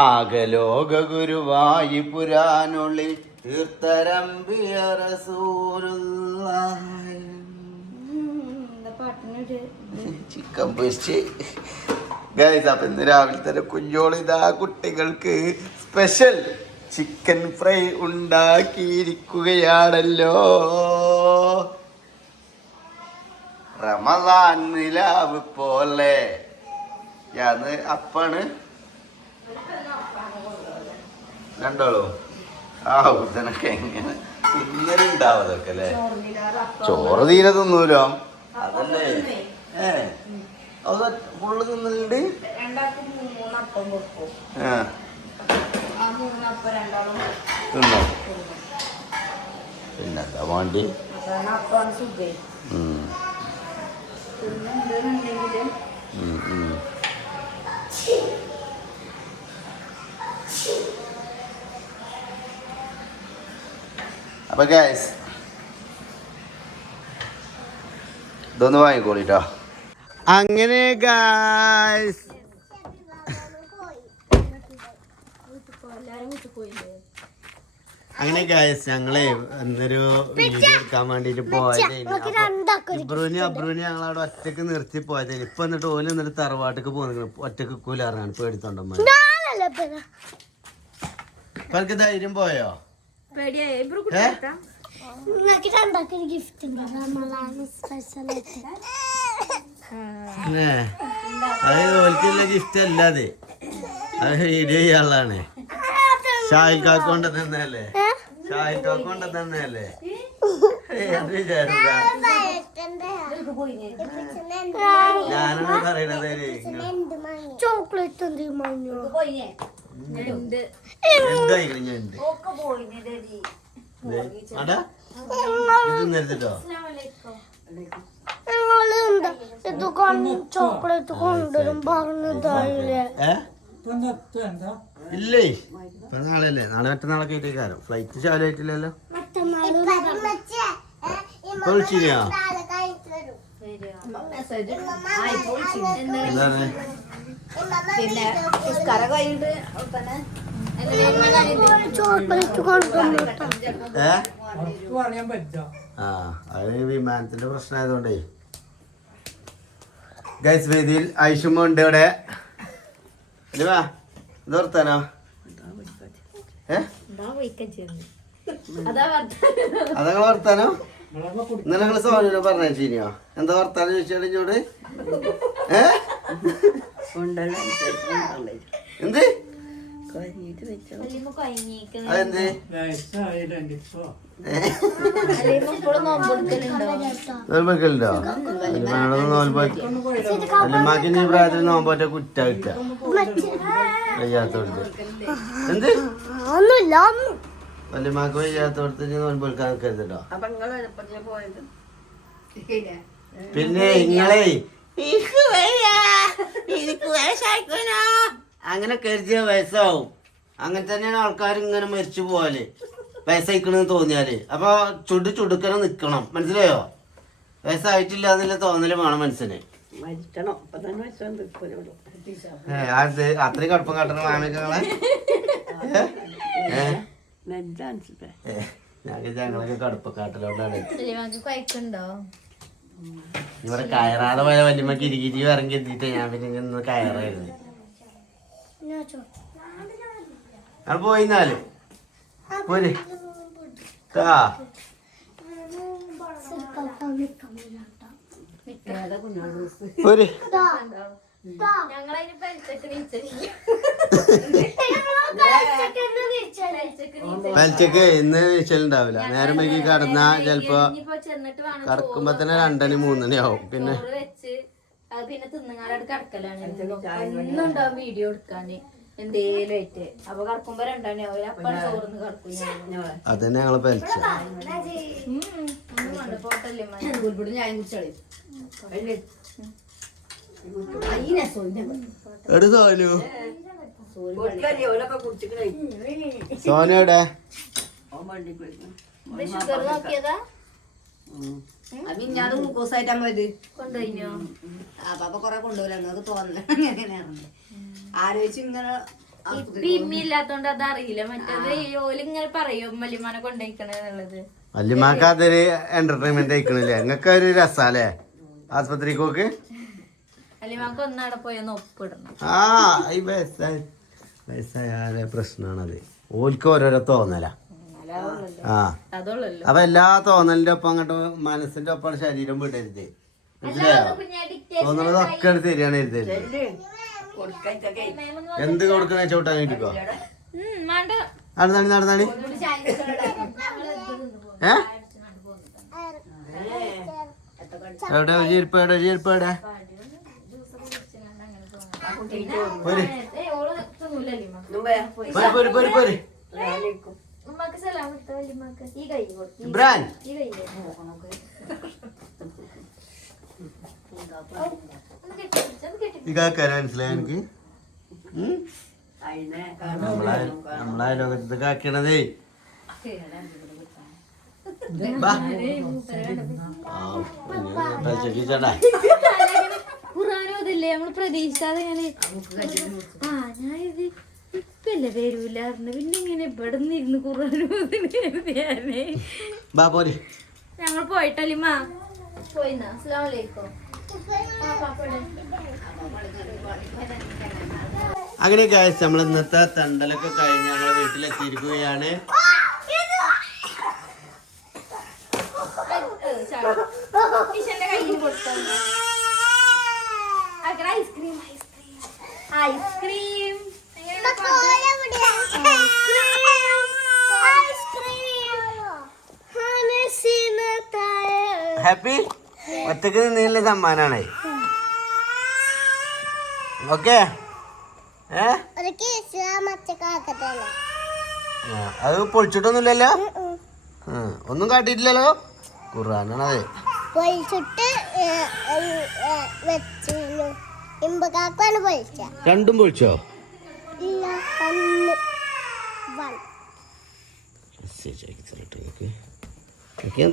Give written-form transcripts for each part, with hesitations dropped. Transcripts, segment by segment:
ആകലോക ഗുരുവായി പുരാനുള്ളി തീർത്തരമ്പിയ റസൂലുള്ളാഹി. ചിക്കൻ പൊരിച്ച് ഗൈസ്. അപ്പം ഇന്ന് രാവിലെ തന്നെ കുഞ്ഞോളിതാ കുട്ടികൾക്ക് സ്പെഷ്യൽ ചിക്കൻ ഫ്രൈ ഉണ്ടാക്കിയിരിക്കുകയാണല്ലോ. റമദാൻ നിലാവ് പോലെ യാന്ന് അപ്പാണ് രണ്ടോളൂ. ആ ഉദനൊക്കെ എങ്ങനെ ഇന്നലെ ഉണ്ടാവതൊക്കെ അല്ലേ? ചോറ് തീരെ തിന്നൂലോ അതല്ലേ? അത് ഫുള്ള് തിന്നലുണ്ട്. തിന്നോ? പിന്നെന്താ വേണ്ടി? അപ്പൊ ഗൈസ് ഇതൊന്ന് വാങ്ങിക്കോളിട്ടോ. അങ്ങനെ ഗൈസ് ഞങ്ങളെ എന്നൊരു വീഡിയോ എടുക്കാൻ വേണ്ടിട്ട് പോയത്. അബ്രുവിനെ ഞങ്ങളവിടെ ഒറ്റക്ക് നിർത്തി പോയത്. ഇപ്പൊ എന്നിട്ട് ഓല് എന്നിട്ട് തറവാട്ടക്ക് പോകുന്നു. ഒറ്റക്ക് കൂലാറാണ് പേടിത്തോണ്ടമ്മ. ഇപ്പൊ ധൈര്യം പോയോ? അത് ഓൽക്കുള്ള ഗിഫ്റ്റ് അല്ലാതെ അത് വീഡിയോ ചെയ്യാനുള്ളതാണ്. ഷാഹിൽ കാക്കൊണ്ട് തന്നെയല്ലേ? ഷാഹിൽ കാക്കൊണ്ട് തന്നെയല്ലേ? ഞാനാണ് പറയണത്. ചോക്ലേറ്റ് ചോക്ലേറ്റ് കൊണ്ടുവരും പറഞ്ഞതായില്ലേ? ഇല്ലേ ഇപ്പൊ നാളെയല്ലേ? നാളെ മറ്റന്നാളൊക്കെ ആയിട്ടേക്കാരം. ഫ്ലൈറ്റ് ചാലായിട്ടില്ലല്ലോ. ഇപ്പൊ വിളിച്ചിനാ? എന്താണ് പിന്നെ കഴിഞ്ഞിട്ട് അത് വിമാനത്തിന്റെ പ്രശ്നമായതുകൊണ്ടേ ഗൈസ്. വേദിയിൽ ഐഷുമ്മ ഉണ്ട് ഇവിടെ. അല്ലേ ഇത് വർത്താനോ? അതങ്ങൾ വർത്താനോ? ഇന്നലെ നിങ്ങള് സോനു പറഞ്ഞോ? എന്താ വർത്താനം ചോദിച്ചാൽ ഇങ്ങോട്ട്? എന്ത് അതെന്ത് നോൽബക്കലുണ്ടോ? അല്ലമാക്കി ഈ പ്രായത്തിൽ നോമ്പോറ്റ കുറ്റ കിട്ട വയ്യാത്തോടത്ത്. എന്ത് വല്യമാക്ക് വയ്യാത്തോടത്ത് നോൻപൊടുക്കാൻ നിൽക്കരുതട്ടോ. പിന്നെ ഇങ്ങളെ അങ്ങനെ കരുതിയ വയസ്സാവും. അങ്ങനെ തന്നെയാണ് ആൾക്കാർ ഇങ്ങനെ മരിച്ചു പോവാല് വയസ്സയിക്കണെന്ന് തോന്നിയാല്. അപ്പൊ ചുടുക്കനെ നിക്കണം. മനസ്സിലായോ? വയസ്സായിട്ടില്ല എന്നുള്ള തോന്നല് വേണം മനസ്സിന്. അത്രയും കടുപ്പം കാട്ടണ മാമിക്കങ്ങളെ ഞങ്ങളൊക്കെ കടുപ്പക്കാട്ടലോണ്ടാണ്. ഇവിടെ കയറാതെ പോയ വല്യമ്മക്ക് ഇരിക്കിരി ഇറങ്ങി എത്തിയിട്ട് ഞാൻ പിന്നെ ഇന്ന് കയറായിരുന്നു. ഞാൻ പോയിന്നാല് പോര് പോര്. പലിച്ചക്ക് ഇന്ന് വീഴ്ചലുണ്ടാവില്ല. നേരം വൈകി കടന്നാ ചെലപ്പോ കടക്കുമ്പോ തന്നെ 2 3 ആവും. പിന്നെ വീഡിയോ എടുക്കാന് എന്തേലായിട്ട് അപ്പൊ കടക്കുമ്പോ 2 അതന്നെ ഞങ്ങള് പലിച്ച ഞാൻ കുടിച്ചോളി. എട് സോനു സോനയുടെ ഷുഗർ നോക്കിയതാ? ഞാൻ ഗ്ലൂക്കോസായിട്ടാ പോയത്. കൊണ്ടുപോയിനോ? അപ്പൊ കൊറേ കൊണ്ടുപോയില്ല. നിങ്ങൾക്ക് തോന്നല എങ്ങനെയായിരുന്നു ആലോചിച്ച് ഇങ്ങനെ ഇപ്പൊ ഇമ്മി ഇല്ലാത്തോണ്ട് അത് അറിയില്ല. മറ്റേത് ഓലിങ്ങനെ പറയും വല്യമാനെ കൊണ്ടുപോയിക്കണെന്നുള്ളത്. വല്യമാക്ക് അതൊരു എന്റർടൈൻമെന്റ് ആയിക്കണില്ലേ? നിങ്ങൾക്ക് ഒരു രസാല്ലേ ആസ്പത്രിക്ക്? വല്യമാക്ക് ഒന്നവിടെ പോയി ഒന്ന് ഒപ്പിടണം. ഈ വയസ്സായ പ്രശ്നമാണത്. ഓൽക്ക് ഓരോരോ തോന്നല. അതുള്ളല്ലോ. അപ്പൊ എല്ലാ തോന്നലിന്റെ ഒപ്പം അങ്ങോട്ട് മനസ്സിന്റെ ഒപ്പം ശരീരം വിടരുത്. മനസ്സിലായോ? തോന്നുന്നതൊക്കെ എടുത്ത് തരികയാണ് ഇരുത്തരുത്. എന്ത് കൊടുക്കണ ചോട്ടാൻ കിട്ടിക്കോ നടന്നാണി നടന്നാണി. എവിടെ ചെരുപ്പ് എവിടെ ചെരുപ്പ് എവിടെ? ഇബ്രാൻ ഇക്കാക്കാരാ മനസ്സിലായ എനിക്ക്? നമ്മളെ ലോകത്ത് കാക്കണതേ. ഖുറാനോതല്ലേ നമ്മള് പ്രതീക്ഷിക്കാതെ ഞാൻ ഇത് ഇപ്പല്ലേ വരൂലായിരുന്നു. പിന്നെ ഇങ്ങനെ ഇവിടെ നിന്നിരുന്നു ഖുറാനോതിനെ. ഞങ്ങൾ പോയിട്ടല്ലിമ്മ പോയിന്നാ. അസ്സലാമു അലൈക്കും. അങ്ങനെ ഗൈസ് നമ്മൾ ഇന്നത്തെ തണ്ടലൊക്കെ കഴിഞ്ഞ് ഞങ്ങളെ വീട്ടിലെത്തിയിരിക്കുകയാണ്. ഐസ്ക്രീം ഐസ്ക്രീം ഹാപ്പി ഒറ്റക്ക് നിന്നുള്ള സമ്മാനാണ്. ഓക്കെ അത് പൊളിച്ചിട്ടൊന്നുമില്ലല്ലോ, ഒന്നും കാട്ടിട്ടില്ലല്ലോ. ഖുർആനാണത്. രണ്ടും പൊളിച്ചോ?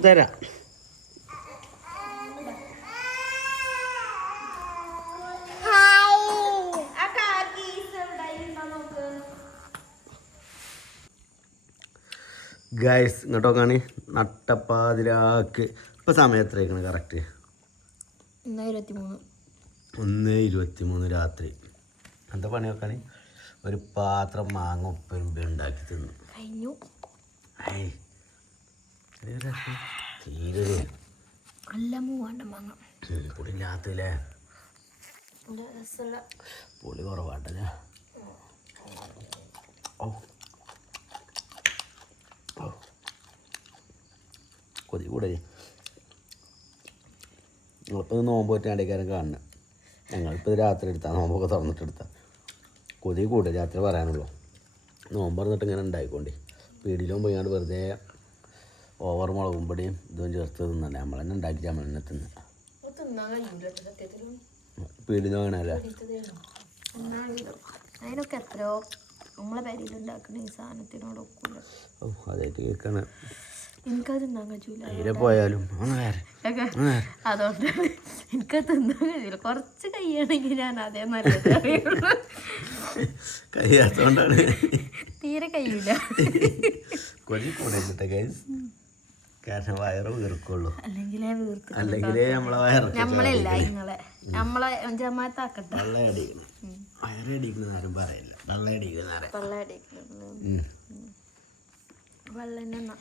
തരാം. ഗൈസ് ഇങ്ങോട്ടോക്കാണ് നട്ടപ്പാതിരാക്ക്. ഇപ്പം സമയം എത്രയാക്കണ് കറക്റ്റ്? 1:23 രാത്രി. എന്താ പണി നോക്കാണ്? ഒരു പാത്രം മാങ്ങ ഉപ്പരുമ്പി ഉണ്ടാക്കി തിന്നു കഴിഞ്ഞു. തീരെ പൊടിയില്ലാത്തല്ലേ? പൊളി കുറവാട്ടല്ലേ? കൊതി കൂടെ നിങ്ങളിപ്പോൾ നോമ്പ് പറ്റാണ്ടേക്കാരും കാണുന്നത്. ഞങ്ങളിപ്പോൾ രാത്രി എടുത്താൽ നോമ്പൊക്കെ തുറന്നിട്ടെടുത്താൽ കൊതി കൂടെ രാത്രി പറയാനുള്ളൂ. നോമ്പ് തുറന്നിട്ട് ഇങ്ങനെ ഉണ്ടായിക്കൊണ്ടേ പീടിയിലും പോയാണ്ട് വെറുതെ ഓവർ മുളകും പൊടിയും ഇതും ചേർത്ത് തിന്നല്ലേ. നമ്മൾ തന്നെ ഉണ്ടാക്കി നമ്മൾ തന്നെ തിന്ന. പീടിയിൽ വേണമല്ലേ? അതിനൊക്കെ എത്രയോ നമ്മളെ പേരിലുണ്ടാക്കുന്ന ഈ സാധനത്തിനോടൊക്കെ അതായിട്ട് കേൾക്കാണ്. എനിക്കത് തിന്നാൻ കഴിയൂല. തീരെ പോയാലും അതുകൊണ്ട് എനിക്കത് തിന്നാൻ കഴിയൂല. കുറച്ച് കൈയാണെങ്കിൽ ഞാൻ അതേ നല്ലത് കഴിയാത്തോണ്ടാണ്. തീരെ കഴിയൂല. കൊതി കൂടെ ഗൈസ്. കാരണം വയറ് വീർക്കുള്ളൂ. അല്ലെങ്കിലേ നമ്മളെ വയറ് നമ്മളല്ല നിങ്ങളെ നമ്മളെ ജമാത്താക്കട്ടെ. വെള്ളയടിക്കണം, വയറടിക്കണം ആരും പറയില്ല. വെള്ളയടിക്കുന്ന വെള്ളം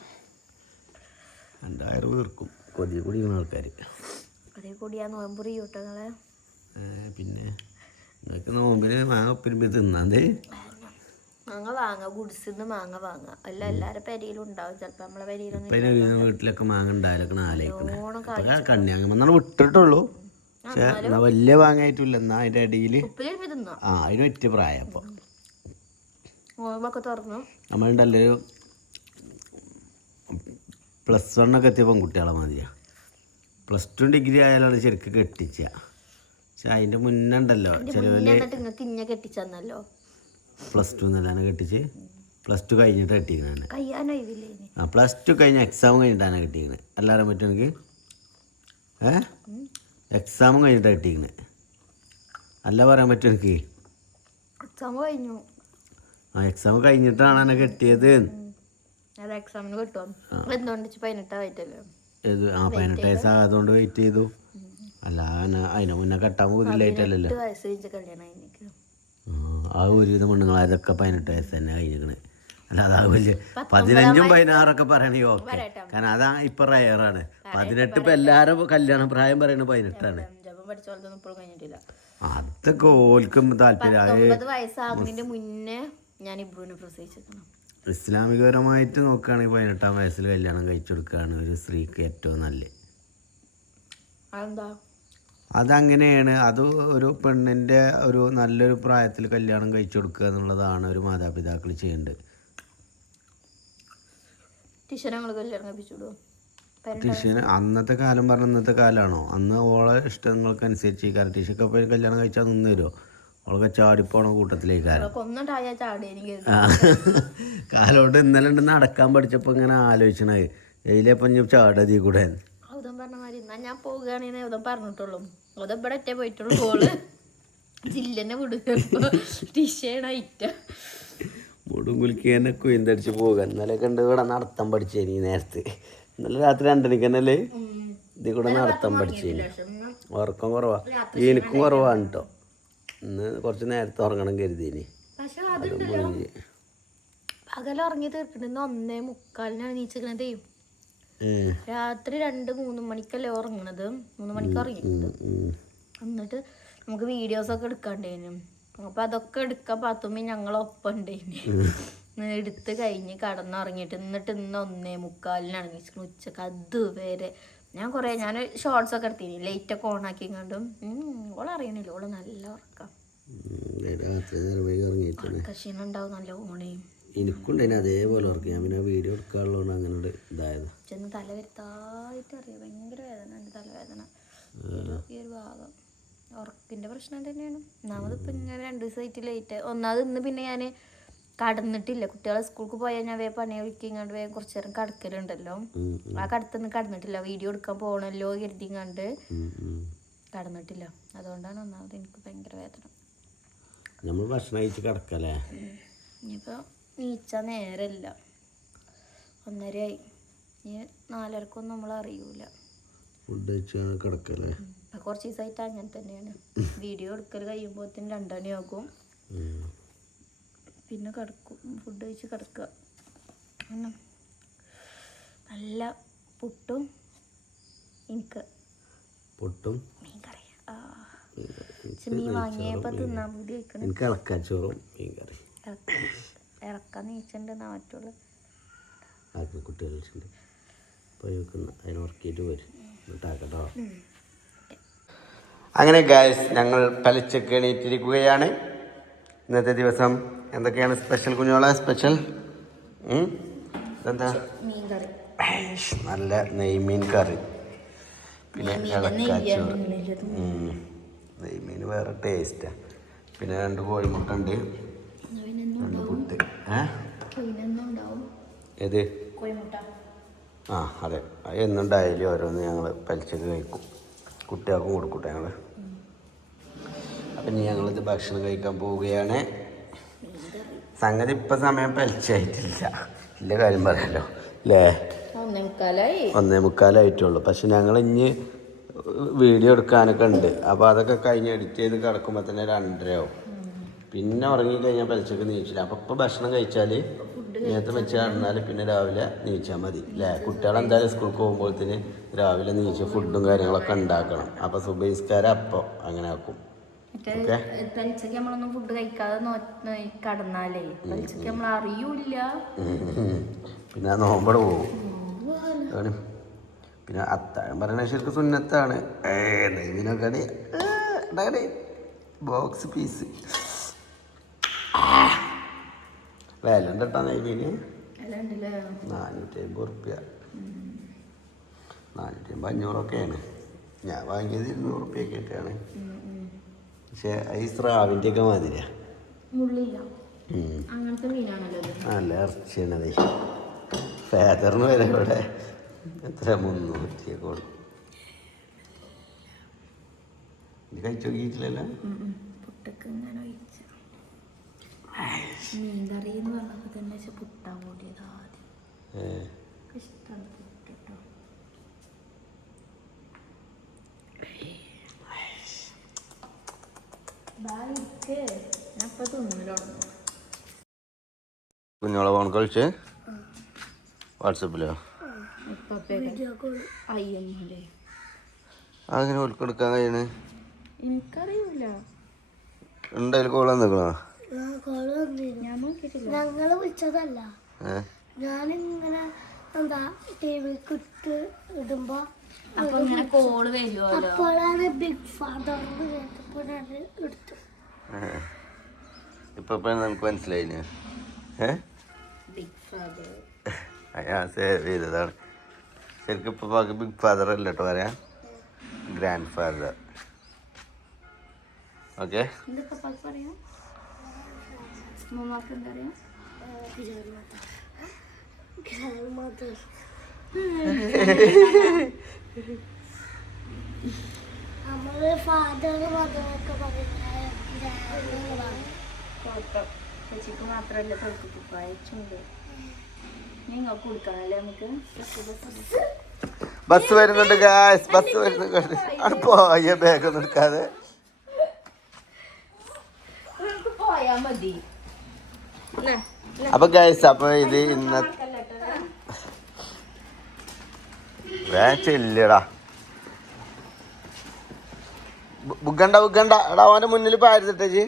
എൻ്റെ വയറ് വീർക്കും കൊതി കുടിക്കുന്ന ആൾക്കാർ. അതേ കൂടിയാ നോമ്പുറി കൂട്ടങ്ങളെ. പിന്നെ നിങ്ങൾക്ക് നോമ്പിന് മാങ്ങ ഉപ്പിരിമ്പി തിന്നാതെ മാങ്ങ വാങ്ങാം. ഗുഡ്സിന്ന് മാങ്ങ വാങ്ങാം. അല്ല എല്ലാവരുടെ പെരയിലും ഉണ്ടാവും. ചിലപ്പോൾ നമ്മളെ പെരയിലൊന്നും വീട്ടിലൊക്കെ മാങ്ങ ഉണ്ടായാലൊക്കെ ആലോചിക്കണേ. കണ്ണിയാങ്ങ വന്നാണ് വിട്ടിട്ടുള്ളൂ. പക്ഷെ എന്നാ വലിയ മാങ്ങായിട്ടില്ല. എന്നാ അതിൻ്റെ അടിയിൽ അതിന് പറ്റ പ്രായം. അപ്പോൾ നോമ്പൊക്കെ തുറന്നു നമ്മളുണ്ടല്ലോ ഒരു +1 എത്തിയ പെൺകുട്ടികളെ മതിയാ. +2 ഡിഗ്രി ആയാലാണ് ശരിക്കും കെട്ടിച്ച. പക്ഷെ അതിൻ്റെ മുന്നേ ഉണ്ടല്ലോ ചിലവര് കെട്ടിച്ചല്ലോ. +2 എന്നല്ലാണ് കെട്ടിച്ച്. +2 കഴിഞ്ഞിട്ട് കെട്ടിക്കണേ. +2 കഴിഞ്ഞ എക്സാം കഴിഞ്ഞിട്ടാണ് കെട്ടിക്കണേ. എല്ലാവരും പറ്റും എനിക്ക് എക്സാമും കഴിഞ്ഞിട്ടാണ് കെട്ടിക്കണേ. അല്ല പറയാൻ പറ്റും എനിക്ക്. എക്സാം കഴിഞ്ഞു. ആ എക്സാം കഴിഞ്ഞിട്ടാണ് എന്നെ കെട്ടിയത്. അത് എക്സാമിന് കിട്ടുമോ എന്തുകൊണ്ട് 18 ഏത് 18 വയസ്സാകാത്തോണ്ട് വെയിറ്റ് ചെയ്തു. അല്ല അതിനെ മുന്നേ കെട്ടാൻ പോകില്ലായിട്ടല്ലല്ലോ. ആ ഒരുവിധം പെണ്ണുങ്ങളായതൊക്കെ 18 വയസ്സ് തന്നെ കഴിഞ്ഞിരിക്കണ്. അല്ല അതാവില്ല 15ഉം 16 പറയണേ ഓക്കെ. കാരണം അതാ ഇപ്പൊ റയറാണ്. 18 ഇപ്പൊ എല്ലാരും കല്യാണ പ്രായം പറയണത് 18ആണ്. അതൊക്കെ ഓൽക്കും താല്പര്യം. ഇസ്ലാമികപരമായിട്ട് നോക്കുകയാണെങ്കിൽ 18-ാം വയസ്സിൽ കല്യാണം കഴിച്ചു കൊടുക്കുകയാണ് ഒരു സ്ത്രീക്ക് ഏറ്റവും നല്ലത്. അതങ്ങനെയാണ്. അത് ഒരു പെണ്ണിൻ്റെ ഒരു നല്ലൊരു പ്രായത്തിൽ കല്യാണം കഴിച്ചു കൊടുക്കുക എന്നുള്ളതാണ് ഒരു മാതാപിതാക്കൾ ചെയ്യേണ്ടത്. ടീഷന് അന്നത്തെ കാലം പറഞ്ഞ ഇന്നത്തെ കാലമാണോ? അന്ന് ഓളെ ഇഷ്ടങ്ങൾക്കനുസരിച്ച് ഈ കാരണം ടീഷൊക്കെ പോയി കല്യാണം കഴിച്ചാൽ നിന്ന് തരുമോ? ഓളൊക്കെ ചാടിപ്പോണ കൂട്ടത്തിലേക്ക് കാലോട്ട് ഇന്നലെ ഉണ്ട് നടക്കാൻ പഠിച്ചപ്പോൾ ഇങ്ങനെ ആലോചിച്ചണത് എയിലെപ്പം ചാടതി കൂടെ ഞാൻ പോവുകയാണെന്ന് പറഞ്ഞിട്ടുള്ളൂ. ഇവിടെ ഒറ്റ പോയിട്ടുള്ളൂ. ഓള് ജില്ലനെ മുടും കുലുക്കി തന്നെ കുയിന്തടിച്ച് പോവുക. ഇന്നലെ കണ്ട് ഇവിടെ നടത്താൻ പഠിച്ചേനി നേരത്തെ. ഇന്നലെ രാത്രി 2 മണിക്കന്നല്ലേ ഇതിൽ കൂടെ നടത്താൻ പഠിച്ചേനി. ഉറക്കം കുറവാ, എനിക്കും കുറവാണ് കേട്ടോ. ഇന്ന് കുറച്ച് നേരത്തെ ഉറങ്ങണം കരുതീനി. പകലുറങ്ങി തീർക്കണെന്ന് 1:45 നീച്ചിക്കണതേ. രാത്രി 2-3 മണിക്കല്ലേ ഉറങ്ങണത്. 3 മണിക്ക് ഉറങ്ങിയിട്ടുണ്ട്. എന്നിട്ട് നമുക്ക് വീഡിയോസൊക്കെ എടുക്കാണ്ടേനും. അപ്പൊ അതൊക്കെ എടുക്കാൻ പാത്തുമ്പോ ഞങ്ങളൊപ്പം ഉണ്ടേനി. എടുത്ത് കഴിഞ്ഞ് കടന്നുറങ്ങിയിട്ട് എന്നിട്ട് ഇന്ന് 1:45 നീച്ചിക്കണ ഉച്ചക്ക്. അതുവരെ ഞാൻ ഷോർട്സ് ഒക്കെ എടുത്തിന്. ലൈറ്റൊക്കെ ഓണാക്കി കണ്ടും ഓളറിയണില്ല. ഓള് നല്ല ഉറക്കം. ക്ഷീണം ഉണ്ടാവും നല്ല ഓണയും. എനിക്കുണ്ടേനെ അതേപോലെ ഉറക്കം. ഞാൻ പിന്നെ വീഡിയോ എടുക്കാനുള്ളതുകൊണ്ട് അങ്ങനെ ഇതായത്. ചെന്ന് തല വരുത്തായിട്ട് അറിയാം. ഭയങ്കര വേദന ഉണ്ട് തലവേദന. ഈ ഒരു ഭാഗം ഉറക്കിന്റെ പ്രശ്നം തന്നെയാണ്. ഒന്നാമതിപ്പോൾ ഇങ്ങനെ 2 ദിവസമായിട്ട് ലേറ്റ്. ഒന്നാമത് ഇന്ന് പിന്നെ ഞാൻ കടന്നിട്ടില്ല. കുട്ടികളെ സ്കൂൾക്ക് പോയാൽ ഞാൻ വേഗം പണി ഒഴിക്കിങ്ങാണ്ട് വേഗം കുറച്ചു നേരം കടക്കലുണ്ടല്ലോ. ആ കടത്തൊന്നും കടന്നിട്ടില്ല. വീഡിയോ എടുക്കാൻ പോകണല്ലോ കരുതിങ്ങാണ്ട് കടന്നിട്ടില്ല. അതുകൊണ്ടാണ് ഒന്നാമത് എനിക്ക് ഭയങ്കര വേദന. നമ്മൾ ഭക്ഷണം കഴിച്ച് കിടക്കല്ലേ. ഇനിയിപ്പോൾ നീച്ച നേരമില്ല. 1:30 ആയി. ഇനി 4:30 നമ്മൾ അറിയൂല. ഫുഡ് കഴിച്ച് കിടക്കല്ലേ. കുറച്ച് ദിവസമായിട്ട് അങ്ങനെ തന്നെയാണ്. വീഡിയോ എടുക്കൽ കഴിയുമ്പോഴത്തേന് 2 മണിയാകും. പിന്നെ കിടക്കും. ഫുഡ് കഴിച്ച് കിടക്കുക. നല്ല പുട്ടും എനിക്ക് മീൻ കറി. മീൻ വാങ്ങിയപ്പോൾ തിന്നാൻ പൂതി കഴിക്കണം. എനിക്ക് ഇളക്കാച്ചോറും മീൻ കറി ഇറക്കാൻ നീച്ചുണ്ടെന്നാ മറ്റുള്ളൂ. കുട്ടികളുണ്ട് അതിന് ഉറക്കിയിട്ട് വരും കേട്ടോ. അങ്ങനെ ഗായ്സ് ഞങ്ങൾ പലിച്ചക്ക് എണീറ്റിരിക്കുകയാണ്. ഇന്നത്തെ ദിവസം എന്തൊക്കെയാണ് സ്പെഷ്യൽ കുഞ്ഞോളെ? സ്പെഷ്യൽ എന്താ? നല്ല നെയ്മീൻ കറി, പിന്നെ ഇളക്കാച്ചോറ്. നെയ്മീൻ വേറെ ടേസ്റ്റാ. പിന്നെ 2 കോഴിമുട്ട ഉണ്ട്, 2 പുട്ട്. ഏത്? ആ അതെ, എന്നും ഡയലി ഓരോന്ന് ഞങ്ങൾ പലിച്ചക്ക് കഴിക്കും. കുട്ടികൾക്കും കൊടുക്കൂട്ടെ ഞങ്ങൾ. അപ്പം ഇനി ഞങ്ങളിത് ഭക്ഷണം കഴിക്കാൻ പോവുകയാണ്. സംഗതി ഇപ്പം സമയം പലിച്ചായിട്ടില്ല. ഇല്ല കാര്യം പറയാമല്ലോ അല്ലേ. 1:45 പക്ഷെ ഞങ്ങൾ ഇനി വീഡിയോ എടുക്കാനൊക്കെ ഉണ്ട്. അപ്പോൾ അതൊക്കെ കഴിഞ്ഞ് എഡിറ്റ് ചെയ്ത് കിടക്കുമ്പോൾ തന്നെ 2:30 ആവും. പിന്നെ ഉറങ്ങിക്കഴിഞ്ഞാൽ പലിച്ചക്ക് നീച്ചില്ല. അപ്പം ഇപ്പം ഭക്ഷണം കഴിച്ചാൽ നേരത്തെ വെച്ച് കിടന്നാൽ പിന്നെ രാവിലെ നീച്ചാൽ മതി അല്ലേ. കുട്ടികളെന്തായാലും സ്കൂൾക്ക് പോകുമ്പോഴത്തേന് രാവിലെ നീച്ച് ഫുഡും കാര്യങ്ങളൊക്കെ ഉണ്ടാക്കണം. അപ്പോൾ സുബഹിസ്കാരം അപ്പോൾ അങ്ങനെ ആക്കും. പലിച്ചക്ക് നമ്മളൊന്നും ഫുഡ് കഴിക്കാതെ കടന്നാലേ പലിച്ചക്ക് നമ്മൾ അറിയൂല. പിന്നെ നോമ്പട് പോകും. പിന്നെ അത്താഴം പറയണ ശരിക്കും സുന്നത്താണ്. നെയ്മീനൊക്കെ ബോക്സ് പീസ് വില ഉണ്ട് കേട്ടോ. നെയ്മീന് 450 റുപ്യ. 450-500 ഞാൻ വാങ്ങിയത് 200 റുപ്യൊക്കെ ആയിട്ടാണ്. പക്ഷെ ഈ സ്രാവിൻ്റെ ഒക്കെ മാതിരിയാ. നല്ല ഇറച്ചിയാണത്. ഫേദറിന് വരെ ഇവിടെ എത്ര 300 കൊടുക്കും. ഇത് കഴിച്ചു നോക്കിയിട്ടില്ലല്ലോ. മീൻകറി എന്ന് പറഞ്ഞപ്പോൾ തന്നെ പുട്ടാൻ കൂടിയത് ആദ്യം ഇഷ്ടമാണ് പുട്ടിട്ടോ. ഞാനിപ്പോൾ തിന്നലോ കുഞ്ഞോളെ ഫോൺ കളിച്ച് വാട്സപ്പിലോ അയ്യമ്മല്ലേ അങ്ങനെ കൊടുക്കാൻ കഴിയണേ എനിക്കറിയില്ല. എന്തായാലും കോൾ വന്നിക്കണോ? ഞാൻ നോക്കിയിട്ടില്ല. ഞങ്ങള് വിളിച്ചതല്ല, ഞാനിങ്ങനെ എന്താ ടി വിക്ക് ഇട്ട് ഇടുമ്പോ അപ്പൊ ഇങ്ങനെ കോള് വരുമല്ലോ. അപ്പോഴാണ് ബിഗ് ഫാദർ കേട്ടപ്പോഴാണ് എടുത്തു. ഇപ്പൊ നമുക്ക് മനസ്സിലായിന്. ബിഗ് ഫാദർ ഞാൻ സേവ് ചെയ്തതാണ്. ശരിക്കും ഇപ്പൊ ബിഗ് ഫാദർ അല്ല കേട്ടോ പറയാ, ഗ്രാൻഡ് ഫാദർ. ഓക്കെ, പറയാം ഉമ്മമാർക്ക് എന്താ പറയാ? നമ്മള് ഫാദർ മദറൊക്കെ പറയുന്നത് ചേച്ചിക്ക് മാത്രല്ല തൊഴിച്ചുണ്ട്. നിങ്ങൾക്ക് കൊടുക്കണല്ലേ നമുക്ക്. ബസ് വരുന്നുണ്ട് ഗായ്സ്, ബസ് വരുന്നുണ്ട്. പോയ ബാഗ് ഒന്നും എടുക്കാതെ പോയാ മതി. അപ്പൊ ഗായ്സ്, അപ്പൊ ഇത് ചെല്ലടാ ബുഗണ്ട എടാ അവന്റെ മുന്നിൽ പാരുന്നിട്ടേച്ച്.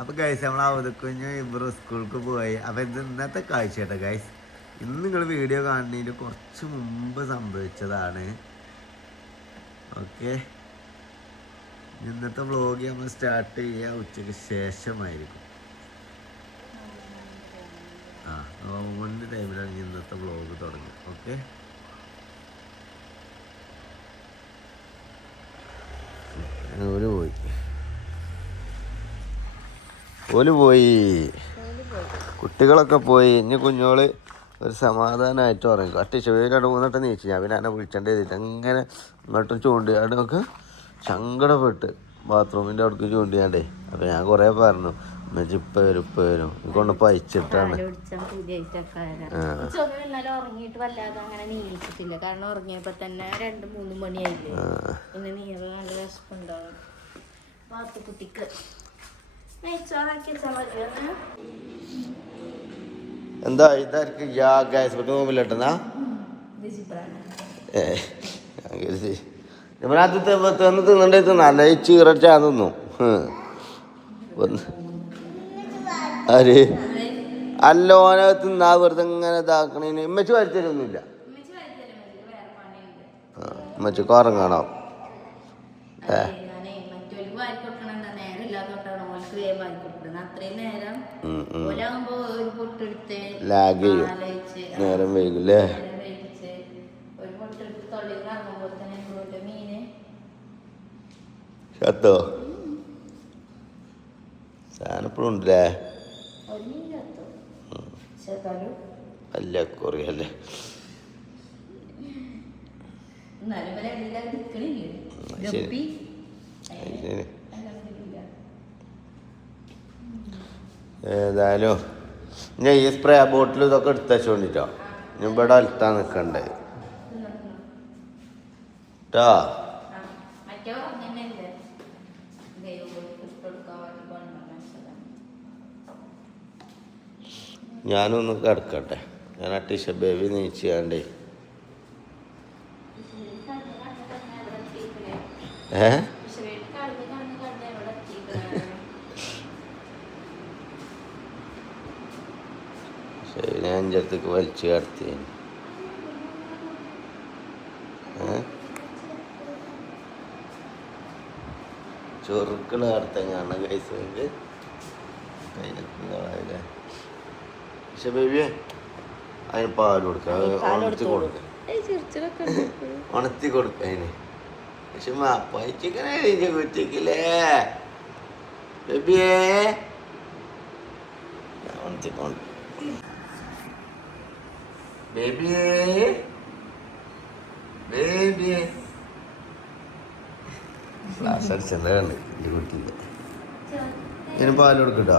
അപ്പൊ ഗൈസ്, നമ്മൾ അവതക്കുഞ്ഞ് ഇബ്രു സ്കൂൾക്ക് പോയി. അപ്പൊ ഇത് ഇന്നത്തെ കാഴ്ച കേട്ടോ ഗൈസ്. ഇന്ന് നിങ്ങൾ വീഡിയോ കാണുന്നതിന് കുറച്ച് മുമ്പ് സംഭവിച്ചതാണ്. ഓക്കെ, ഇന്നത്തെ വ്ളോഗ് നമ്മൾ സ്റ്റാർട്ട് ചെയ്യുക ഉച്ചയ്ക്ക് ശേഷമായിരിക്കും. നോമ്പിൻ്റെ ടൈമിലാണ് ഇന്നത്തെ വ്ളോഗ് തുടങ്ങി. ഓക്കെ, ഓല് പോയി, കുട്ടികളൊക്കെ പോയി. ഇനി കുഞ്ഞോള് ഒരു സമാധാനമായിട്ട് ഉറങ്ങും. അട്ടിച്ച് 2-3 നീച്ചു. ഞാൻ പിന്നെ എന്നെ വിളിച്ചേണ്ടി ചെയ്തിട്ട് അങ്ങനെ ഇങ്ങോട്ടും ചൂണ്ടിയാണ്ട് നമുക്ക് സങ്കടപ്പെട്ട് ബാത്റൂമിൻ്റെ അവിടേക്ക് ചൂണ്ടിയാണ്ടേ. അപ്പം ഞാൻ കുറേ പറഞ്ഞു, ഇപ്പ വരും കൊണ്ട് പയച്ചിട്ടാണ്. ഉറങ്ങിയിട്ട് വല്ലാതെ അങ്ങനെ നീച്ചിട്ടില്ല. കാരണം ഉറങ്ങിയപ്പോ തന്നെ 2-3 മണിയായില്ലേ. പിന്നെ നീറ് നല്ല വിശപ്പുണ്ടാവും. വാത്തുകുട്ടിക്ക് എന്താ ഇതായിരിക്കും നോമ്പിലെട്ടുന്നാ തിന്നണ്ടേ തിന്നല്ല. ഈ ചീറച്ചാ തിന്നു. ആര് അല്ലോനെ തിന്നാ വെറുതെ ഇങ്ങനെ ഇതാക്കണേന് ഇമ്മച്ച് വരുത്തരൊന്നുമില്ല. ഇമ്മച്ചക്ക് ഉറങ്ങണം. ലാഗ് ചെയ്യും, നേരം വൈകില്ലേ. ചത്തോ? സാധനം ഇപ്പോഴും ഉണ്ടല്ലേ? അല്ല കുറയല്ലേ. ഏതായാലും ഞാൻ ഈ സ്പ്രേ ബോട്ടിൽ ഇതൊക്കെ എടുത്ത് വെച്ചോണ്ടിട്ടോ. ഞാൻ ഇവിടെ അലത്താൻ നിൽക്കണ്ടേ കേട്ടോ. ഞാനൊന്ന് കിടക്കട്ടെ. ഞാൻ ആ ടിഷ ബേബി നീച്ചാണ്ടേ. ശരി, ഞാൻ എൻ്റെ അടുത്തേക്ക് വലിച്ചു കിടത്തി. ചൊറുക്കൾ കിടത്തങ്ങാണ് കഴിച്ചത്. പക്ഷെ ബേബിയെ അതിന് പാൽ കൊടുക്കുക, ഉണർത്തി കൊടുക്കുക, ഉണർത്തി കൊടുക്കുക അതിന്. പക്ഷെ പൈച്ചിക്കനെ കഴിഞ്ഞ കുറ്റിക്കില്ലേ ബേബിയേ? ഉണർത്തിക്കൊണ്ട് ബേബിയേ ബേബിയേ ക്ലാസ് അടിച്ചെന്താ കണ്ട് ഈ കുട്ടിൻ്റെ ഇതിന് പാൽ കൊടുക്കട്ടോ